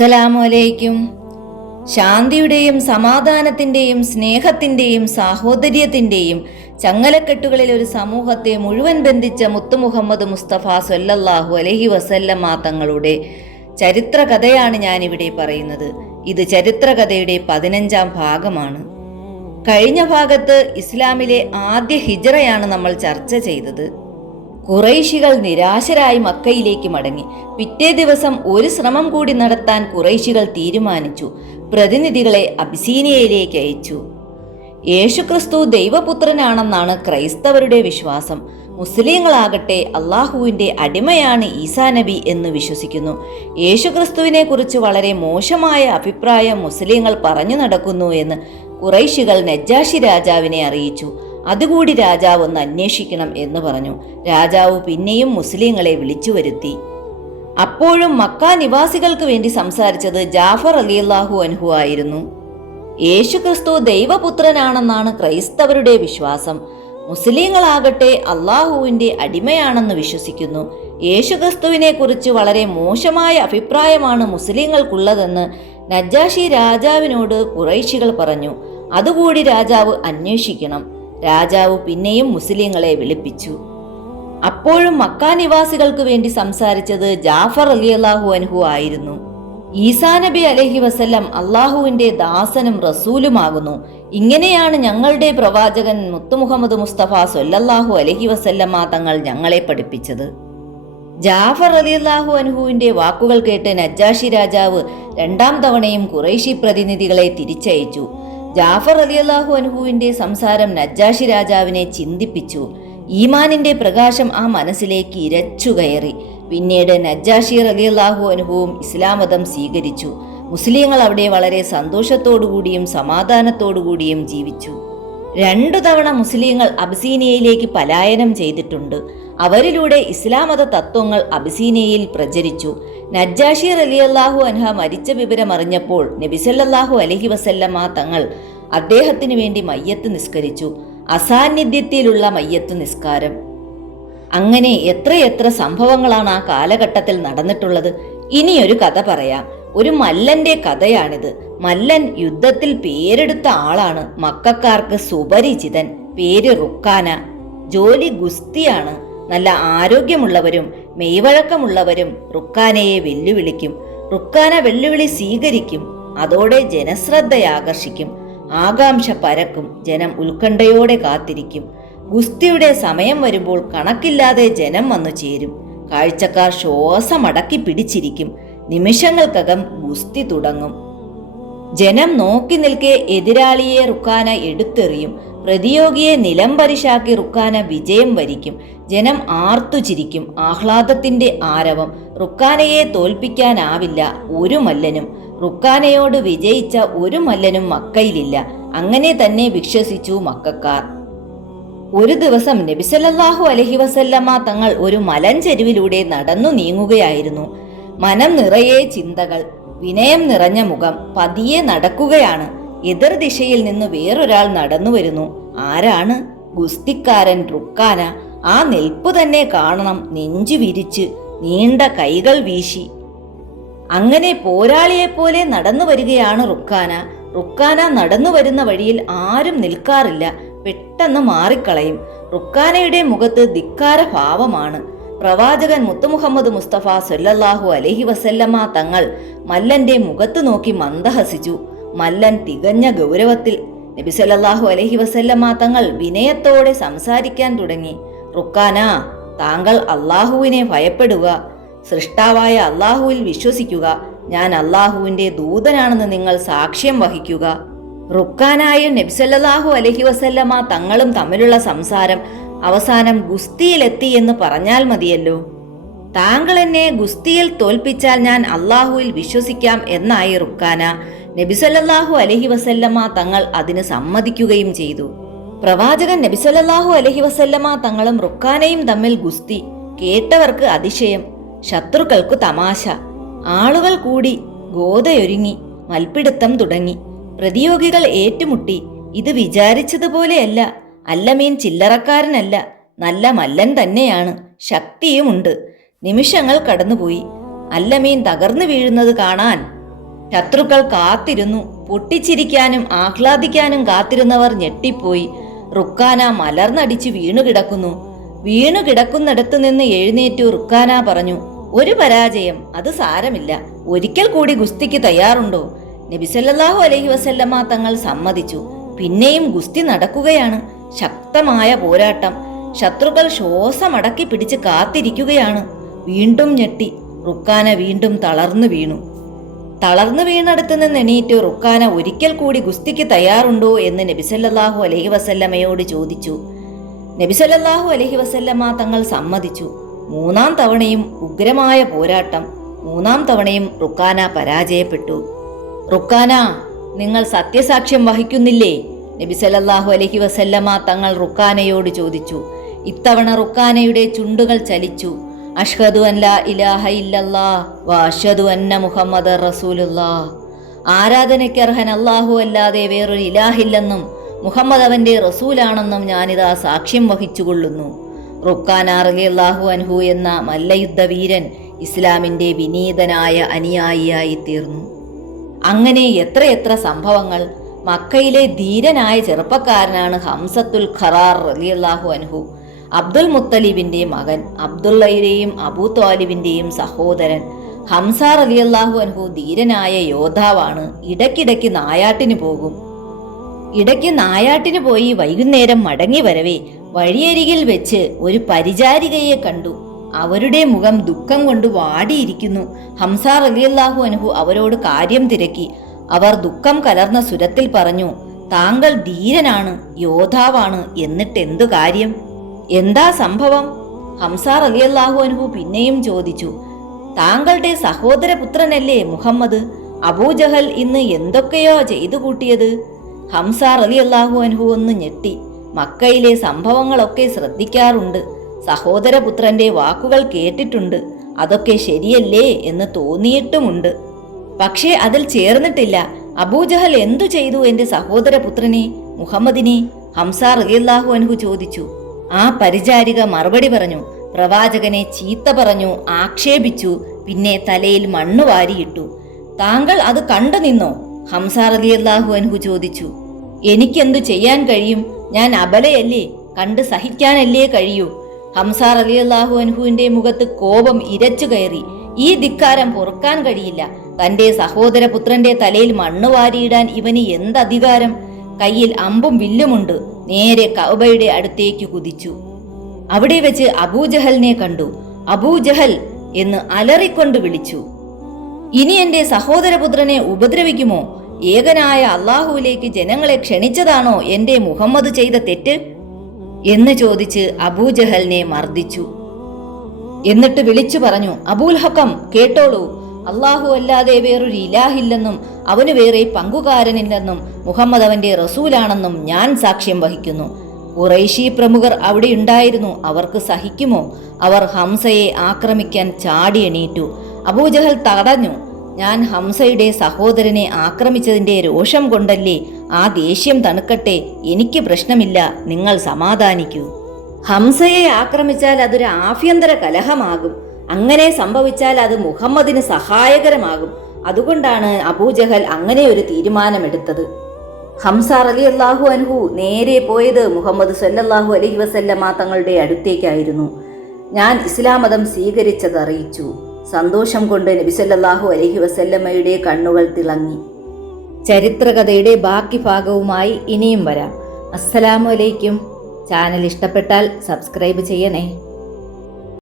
അസ്സലാമു ശാന്തിയുടെയും സമാധാനത്തിൻ്റെയും സ്നേഹത്തിൻ്റെയും സാഹോദര്യത്തിൻ്റെയും ചങ്ങലക്കെട്ടുകളിൽ ഒരു സമൂഹത്തെ മുഴുവൻ ബന്ധിച്ച മുത്തു മുഹമ്മദ് മുസ്തഫ സ്വല്ലല്ലാഹു അലൈഹി വസല്ലമ തങ്ങളുടെ ചരിത്രകഥയാണ് ഞാനിവിടെ പറയുന്നത്. ഇത് ചരിത്രകഥയുടെ 15-ാം ഭാഗമാണ്. കഴിഞ്ഞ ഭാഗത്ത് ഇസ്ലാമിലെ ആദ്യ ഹിജ്റയാണ് നമ്മൾ ചർച്ച ചെയ്തത്. ഖുറൈശികൾ നിരാശരായി മക്കയിലേക്ക് മടങ്ങി. പിറ്റേ ദിവസം ഒരു ശ്രമം കൂടി നടത്താൻ ഖുറൈശികൾ തീരുമാനിച്ചു. പ്രതിനിധികളെ അബിസീനിയയിലേക്ക് അയച്ചു. യേശുക്രിസ്തു ദൈവപുത്രനാണെന്നാണ് ക്രൈസ്തവരുടെ വിശ്വാസം. മുസ്ലിങ്ങളാകട്ടെ അള്ളാഹുവിൻ്റെ അടിമയാണ് ഈസാ നബി എന്ന് വിശ്വസിക്കുന്നു. യേശുക്രിസ്തുവിനെ കുറിച്ച് വളരെ മോശമായ അഭിപ്രായം മുസ്ലിങ്ങൾ പറഞ്ഞു നടക്കുന്നു എന്ന് ഖുറൈശികൾ നജ്ജാശി രാജാവിനെ അറിയിച്ചു. അതുകൂടി രാജാവ് ഒന്ന് അന്വേഷിക്കണം എന്ന് പറഞ്ഞു. രാജാവ് പിന്നെയും മുസ്ലിങ്ങളെ വിളിച്ചു വരുത്തി. അപ്പോഴും മക്ക നിവാസികൾക്ക് വേണ്ടി സംസാരിച്ചത് ജാഫർ റളിയല്ലാഹു അൻഹു ആയിരുന്നു. യേശുക്രിസ്തു ദൈവപുത്രനാണെന്നാണ് ക്രൈസ്തവരുടെ വിശ്വാസം. മുസ്ലിങ്ങളാകട്ടെ അള്ളാഹുവിൻ്റെ അടിമയാണെന്ന് വിശ്വസിക്കുന്നു. യേശുക്രിസ്തുവിനെ കുറിച്ച് വളരെ മോശമായ അഭിപ്രായമാണ് മുസ്ലിങ്ങൾക്കുള്ളതെന്ന് നജ്ജാശി രാജാവിനോട് ഖുറൈശികൾ പറഞ്ഞു. അതുകൂടി രാജാവ് അന്വേഷിക്കണം. രാജാവ് പിന്നെയും മുസ്ലിങ്ങളെ വിളിപ്പിച്ചു. അപ്പോഴും മക്ക നിവാസികൾക്ക് വേണ്ടി സംസാരിച്ചത് ജാഫർ റളിയല്ലാഹു അൻഹു ആയിരുന്നു. ഈസാ നബി അലൈഹി വസല്ലം അള്ളാഹുവിൻ്റെ ദാസനും റസൂലുമാകുന്നു. ഇങ്ങനെയാണ് ഞങ്ങളുടെ പ്രവാചകൻ മുത്തു മുഹമ്മദ് മുസ്തഫ സ്വല്ലല്ലാഹു അലൈഹി വസല്ലമ തങ്ങൾ ഞങ്ങളെ പഠിപ്പിച്ചത്. ജാഫർ റളിയല്ലാഹു അൻഹുവിൻ്റെ വാക്കുകൾ കേട്ട് നജ്ജാശി രാജാവ് 2ാം തവണയും ഖുറൈശി പ്രതിനിധികളെ തിരിച്ചയച്ചു. ജാഫർ റളിയല്ലാഹു അൻഹുവിൻ്റെ സംസാരം നജ്ജാശി രാജാവിനെ ചിന്തിപ്പിച്ചു. ഈമാനിന്റെ പ്രകാശം ആ മനസ്സിലേക്ക് ഇരച്ചു കയറി. പിന്നീട് നജ്ജാശി റളിയല്ലാഹു അൻഹുവും ഇസ്ലാം മതം സ്വീകരിച്ചു. മുസ്ലിങ്ങൾ അവിടെ വളരെ സന്തോഷത്തോടുകൂടിയും സമാധാനത്തോടുകൂടിയും ജീവിച്ചു. 2 തവണ മുസ്ലിങ്ങൾ അബിസീനിയയിലേക്ക് പലായനം ചെയ്തിട്ടുണ്ട്. അവരിലൂടെ ഇസ്ലാം മത തത്വങ്ങൾ അബിസീനിയയിൽ പ്രചരിച്ചു. നജ്ജാശി റളിയല്ലാഹു അൻഹ മരിച്ച വിവരമറിഞ്ഞപ്പോൾ നബി സല്ലല്ലാഹു അലൈഹി വസല്ലമ തങ്ങൾ അദ്ദേഹത്തിന് വേണ്ടി മയ്യത്ത് നിസ്കരിച്ചു. അസാന്നിധ്യത്തിലുള്ള മയ്യത്ത് നിസ്കാരം. അങ്ങനെ എത്രയെത്ര സംഭവങ്ങളാണ് ആ കാലഘട്ടത്തിൽ നടന്നിട്ടുള്ളത്. ഇനിയൊരു കഥ പറയാം. ഒരു മല്ലന്റെ കഥയാണിത്. മല്ലൻ യുദ്ധത്തിൽ പേരെടുത്ത ആളാണ്. മക്കക്കാർക്ക് സുപരിചിതൻ. പേര് റുക്കാന. ജോലി ഗുസ്തിയാണ്. നല്ല ആരോഗ്യമുള്ളവരും മെയ്വഴക്കമുള്ളവരും റുക്കാനയെ വെല്ലുവിളിക്കും. റുക്കാന വെല്ലുവിളി സ്വീകരിക്കും. അതോടെ ജനശ്രദ്ധയാകർഷിക്കും. ആകാംക്ഷ പരക്കും. ജനം ഉത്കണ്ഠയോടെ കാത്തിരിക്കും. ഗുസ്തിയുടെ സമയം വരുമ്പോൾ കണക്കില്ലാതെ ജനം വന്നു ചേരും. കാഴ്ചക്കാർ ശ്വാസമടക്കി പിടിച്ചിരിക്കും. നിമിഷങ്ങൾക്കകം ഗുസ്തി തുടങ്ങും. ജനം നോക്കി നിൽക്കെ എതിരാളിയെ റുക്കാന എടുത്തെറിയും. പ്രതിയോഗിയെ നിലംപരിശാക്കി റുക്കാന വിജയം വരിക്കും. ജനം ആർത്തുചിരിക്കും. ആഹ്ലാദത്തിന്റെ ആരവം. റുക്കാനയെ തോൽപ്പിക്കാനാവില്ല ഒരു മല്ലനും. റുക്കാനയോട് വിജയിച്ച ഒരു മല്ലനും മക്കയിലില്ല. അങ്ങനെ തന്നെ വിശ്വസിച്ചു മക്കക്കാർ. ഒരു ദിവസം നബി സല്ലല്ലാഹു അലൈഹി വസല്ലമ തങ്ങൾ ഒരു മലഞ്ചെരുവിലൂടെ നടന്നു നീങ്ങുകയായിരുന്നു. മനം നിറയെ ചിന്തകൾ, വിനയം നിറഞ്ഞ മുഖം. പതിയെ നടക്കുകയാണ്. എതിർ ദിശയിൽ നിന്ന് വേറൊരാൾ നടന്നു വരുന്നു. ആരാണ്? ഗുസ്തിക്കാരൻ റുക്കാന. ആ നിൽപ്പു തന്നെ കാണണം. നെഞ്ചു വിരിച്ച് നീണ്ട കൈകൾ വീശി അങ്ങനെ പോരാളിയെപ്പോലെ നടന്നു വരികയാണ് റുക്കാന. റുക്കാന നടന്നു വരുന്ന വഴിയിൽ ആരും നിൽക്കാറില്ല. പെട്ടെന്ന് മാറിക്കളയും. റുക്കാനയുടെ മുഖത്ത് ധിക്കാര ഭാവമാണ്. പ്രവാചകൻ മുത്തു മുഹമ്മദ് മുസ്തഫ സ്വല്ലല്ലാഹു അലൈഹി വസല്ലമ തങ്ങൾ മല്ലന്റെ മുഖത്ത് നോക്കി മന്ദഹസിച്ചു. മല്ലൻ തികഞ്ഞ ഗൗരവത്തിൽ. നബി സല്ലല്ലാഹു അലൈഹി വസല്ലമ തങ്ങൾ വിനയത്തോടെ സംസാരിക്കാൻ തുടങ്ങി. റുക്കാന, താങ്കൾ അള്ളാഹുവിനെ ഭയപ്പെടുക. സൃഷ്ടാവായ അള്ളാഹുവിൽ വിശ്വസിക്കുക. ഞാൻ അള്ളാഹുവിന്റെ ദൂതനാണെന്ന് നിങ്ങൾ സാക്ഷ്യം വഹിക്കുക. റുക്കാനായും നബി സല്ലല്ലാഹു അലൈഹി വസല്ലമ തങ്ങളും തമ്മിലുള്ള സംസാരം അവസാനം ഗുസ്തിയിലെത്തി എന്ന് പറഞ്ഞാൽ മതിയല്ലോ. താങ്കൾ എന്നെ ഗുസ്തിയിൽ തോൽപ്പിച്ചാൽ ഞാൻ അള്ളാഹുവിൽ വിശ്വസിക്കാം എന്നായി റുക്കാന. നബി സല്ലല്ലാഹു അലൈഹി വസല്ലമ തങ്ങൾ അതിന് സമ്മതിക്കുകയും ചെയ്തു. പ്രവാചകൻ നബി സല്ലല്ലാഹു അലൈഹി വസല്ലമ തങ്ങളും റുക്കാനയും തമ്മിൽ ഗുസ്തി. കേട്ടവർക്ക് അതിശയം, ശത്രുക്കൾക്കു തമാശ. ആളുകൾ കൂടി ഗോതയൊരുങ്ങി. മൽപ്പിടുത്തം തുടങ്ങി. പ്രതിയോഗികൾ ഏറ്റുമുട്ടി. ഇത് വിചാരിച്ചതുപോലെയല്ല. അല്ലമീൻ ചില്ലറക്കാരനല്ല. നല്ല മല്ലൻ തന്നെയാണ്. ശക്തിയുമുണ്ട്. നിമിഷങ്ങൾ കടന്നുപോയി. അല്ലമീൻ തകർന്നു വീഴുന്നത് കാണാൻ ശത്രുക്കൾ കാത്തിരുന്നു. പൊട്ടിച്ചിരിക്കാനും ആഹ്ലാദിക്കാനും കാത്തിരുന്നവർ ഞെട്ടിപ്പോയി. റുക്കാന മലർന്നടിച്ചു വീണുകിടക്കുന്നു. വീണുകിടക്കുന്നിടത്തു നിന്ന് എഴുന്നേറ്റു റുക്കാന പറഞ്ഞു, ഒരു പരാജയം, അത് സാരമില്ല. ഒരിക്കൽ കൂടി ഗുസ്തിക്ക് തയ്യാറുണ്ടോ? നബി സല്ലല്ലാഹു അലൈഹി വസല്ലമ തങ്ങൾ സമ്മതിച്ചു. പിന്നെയും ഗുസ്തി നടക്കുകയാണ്. ശക്തമായ പോരാട്ടം. ശത്രുക്കൾ ശ്വാസമടക്കി പിടിച്ച് കാത്തിരിക്കുകയാണ്. വീണ്ടും ഞെട്ടി. റുക്കാന വീണ്ടും തളർന്നു വീണു. തളർന്നു വീണടുത്ത് നിന്ന് എണീറ്റ് റുക്കാന ഒരിക്കൽ കൂടി ഗുസ്തിക്ക് തയ്യാറുണ്ടോ എന്ന് നബി സല്ലല്ലാഹു അലൈഹി വസല്ലമയോട് ചോദിച്ചു. നബി സല്ലല്ലാഹു അലൈഹി വസല്ലമ തങ്ങൾ സമ്മതിച്ചു. മൂന്നാം തവണയും ഉഗ്രമായ പോരാട്ടം. മൂന്നാം തവണയും റുക്കാന പരാജയപ്പെട്ടു. റുക്കാന, നിങ്ങൾ സത്യസാക്ഷ്യം വഹിക്കുന്നില്ലേ? നബി സല്ലല്ലാഹു അലൈഹി വസല്ലമ തങ്ങൾ റുക്കാനയോട് ചോദിച്ചു. ഇത്തവണ റുക്കാനയുടെ ചുണ്ടുകൾ ചലിച്ചു. അഷ്ഹദു അൻ ലാ ഇലാഹ ഇല്ലല്ലാഹ് വ അഷ്ഹദു അന്ന മുഹമ്മദർ റസൂലുള്ളാഹ്. ആരാധനയ്ക്കർഹൻ അല്ലാഹു അല്ലാതെ വേറൊരു ഇലാഹില്ലെന്നും മുഹമ്മദ് അവന്റെ റസൂലാണെന്നും ഞാനിതാ സാക്ഷ്യം വഹിച്ചുകൊള്ളുന്നു. റുക്കാന റളിയല്ലാഹു അൻഹു എന്ന മല്ലയുദ്ധ വീരൻ ഇസ്ലാമിന്റെ വിനീതനായ അനുയായിയായി തീർന്നു. അങ്ങനെ എത്രയെത്ര സംഭവങ്ങൾ. മക്കയിലെ ധീരനായ ചെറുപ്പക്കാരനാണ് ഹംസത്തുൽ ഖറാർ റളിയല്ലാഹു അൻഹു. അബ്ദുൽ മുത്തലിബിന്റെ മകൻ, അബ്ദുള്ളയുടെയും അബൂ ത്വാലിബിന്റെയും സഹോദരൻ. ഹംസ റളിയല്ലാഹു അൻഹു ധീരനായ യോദ്ധാവാണ്. ഇടയ്ക്കിടയ്ക്ക് നായാട്ടിന് പോകും. ഇടയ്ക്ക് നായാട്ടിന് പോയി വൈകുന്നേരം മടങ്ങി വരവേ വഴിയരികിൽ വെച്ച് ഒരു പരിചാരികയെ കണ്ടു. അവരുടെ മുഖം ദുഃഖം കൊണ്ട് വാടിയിരിക്കുന്നു. ഹംസ റളിയല്ലാഹു അൻഹു അവരോട് കാര്യം തിരക്കി. അവർ ദുഃഖം കലർന്ന സ്വരത്തിൽ പറഞ്ഞു, താങ്കൾ ധീരനാണ്, യോദ്ധാവാണ്, എന്നിട്ട് എന്തു കാര്യം? എന്താ സംഭവം? ഹംസ റളിയല്ലാഹു അൻഹു പിന്നെയും ചോദിച്ചു. താങ്കളുടെ സഹോദരപുത്രനല്ലേ മുഹമ്മദ്? അബൂജഹൽ ഇന്ന് എന്തൊക്കെയോ ചെയ്തു കൂട്ടിയത്. ഹംസ റളിയല്ലാഹു അൻഹു ഒന്ന് ഞെട്ടി. മക്കയിലെ സംഭവങ്ങളൊക്കെ ശ്രദ്ധിക്കാറുണ്ട്. സഹോദരപുത്രന്റെ വാക്കുകൾ കേട്ടിട്ടുണ്ട്. അതൊക്കെ ശരിയല്ലേ എന്ന് തോന്നിയിട്ടുമുണ്ട്. പക്ഷേ അതിൽ ചേർന്നിട്ടില്ല. അബൂജഹൽ എന്തു ചെയ്തു എന്റെ സഹോദരപുത്രനെ മുഹമ്മദിനെ? ഹംസ റളിയല്ലാഹു അൻഹു ചോദിച്ചു. ആ പരിചാരിക മറുപടി പറഞ്ഞു. പ്രവാചകനെ ചീത്ത പറഞ്ഞു, ആക്ഷേപിച്ചു, പിന്നെ തലയിൽ മണ്ണ് വാരിയിട്ടു. താങ്കൾ അത് കണ്ടു നിന്നോ? ഹംസ റളിയല്ലാഹു അൻഹു ചോദിച്ചു. എനിക്കെന്തു ചെയ്യാൻ കഴിയും? ഞാൻ അബലയല്ലേ? കണ്ട് സഹിക്കാനല്ലേ കഴിയൂ? ഹംസ റളിയല്ലാഹു അൻഹുവിന്റെ മുഖത്ത് കോപം ഇരച്ചു കയറി. ഈ ധിക്കാരം പൊറുക്കാൻ കഴിയില്ല. തന്റെ സഹോദരപുത്രന്റെ തലയിൽ മണ്ണ് വാരിയിടാൻ ഇവന് എന്തധികാരം? കയ്യിൽ അമ്പും വില്ലുമുണ്ട്. നേരെ കഅബയുടെ അടുത്തേക്ക് കുതിച്ചു. അവിടെ വെച്ച് അബൂജഹലിനെ കണ്ടു. അബൂജഹൽ എന്ന് അലറിക്കൊണ്ട് വിളിച്ചു. ഇനി എന്റെ സഹോദരപുത്രനെ ഉപദ്രവിക്കുമോ? ഏകനായ അള്ളാഹുവിലേക്ക് ജനങ്ങളെ ക്ഷണിച്ചതാണോ എന്റെ മുഹമ്മദ് ചെയ്ത തെറ്റ് എന്ന് ചോദിച്ച് അബൂജഹലിനെ മർദ്ദിച്ചു. എന്നിട്ട് വിളിച്ചു പറഞ്ഞു, അബൂൽ ഹക്കം, കേട്ടോളൂ. അള്ളാഹു അല്ലാതെ വേറൊരു ഇലാഹില്ലെന്നും അവന് വേറെ പങ്കുകാരനില്ലെന്നും മുഹമ്മദ് അവന്റെ റസൂലാണെന്നും ഞാൻ സാക്ഷ്യം വഹിക്കുന്നു. ഖുറൈശി പ്രമുഖർ അവിടെ ഉണ്ടായിരുന്നു. അവർക്ക് സഹിക്കുമോ? അവർ ഹംസയെ ആക്രമിക്കാൻ ചാടി എണീറ്റു. അബൂജഹൽ തടഞ്ഞു. ഞാൻ ഹംസയുടെ സഹോദരനെ ആക്രമിച്ചതിന്റെ രോഷം കൊണ്ടല്ലേ. ആ ദേഷ്യം തണുക്കട്ടെ, എനിക്ക് പ്രശ്നമില്ല, നിങ്ങൾ സമാധാനിക്കൂ. ഹംസയെ ആക്രമിച്ചാൽ അതൊരു ആഭ്യന്തര കലഹമാകും. അങ്ങനെ സംഭവിച്ചാൽ അത് മുഹമ്മദിന് സഹായകരമാകും. അതുകൊണ്ടാണ് അബൂജഹൽ അങ്ങനെ ഒരു തീരുമാനമെടുത്തത്. ഹംസ റളിയല്ലാഹു അൻഹു നേരെ പോയത് മുഹമ്മദ് സല്ലല്ലാഹു അലൈഹി വസല്ലമ തങ്ങളുടെ അടുത്തേക്കായിരുന്നു. ഞാൻ ഇസ്ലാം മതം സ്വീകരിച്ചതറിയിച്ചു. സന്തോഷം കൊണ്ട് നബി സല്ലല്ലാഹു അലൈഹി വസല്ലമയുടെ കണ്ണുകൾ തിളങ്ങി. ചരിത്രകഥയുടെ ബാക്കി ഭാഗവുമായി ഇനിയും വരാം. അസ്സലാമു അലൈക്കും. ചാനൽ ഇഷ്ടപ്പെട്ടാൽ സബ്സ്ക്രൈബ് ചെയ്യണേ.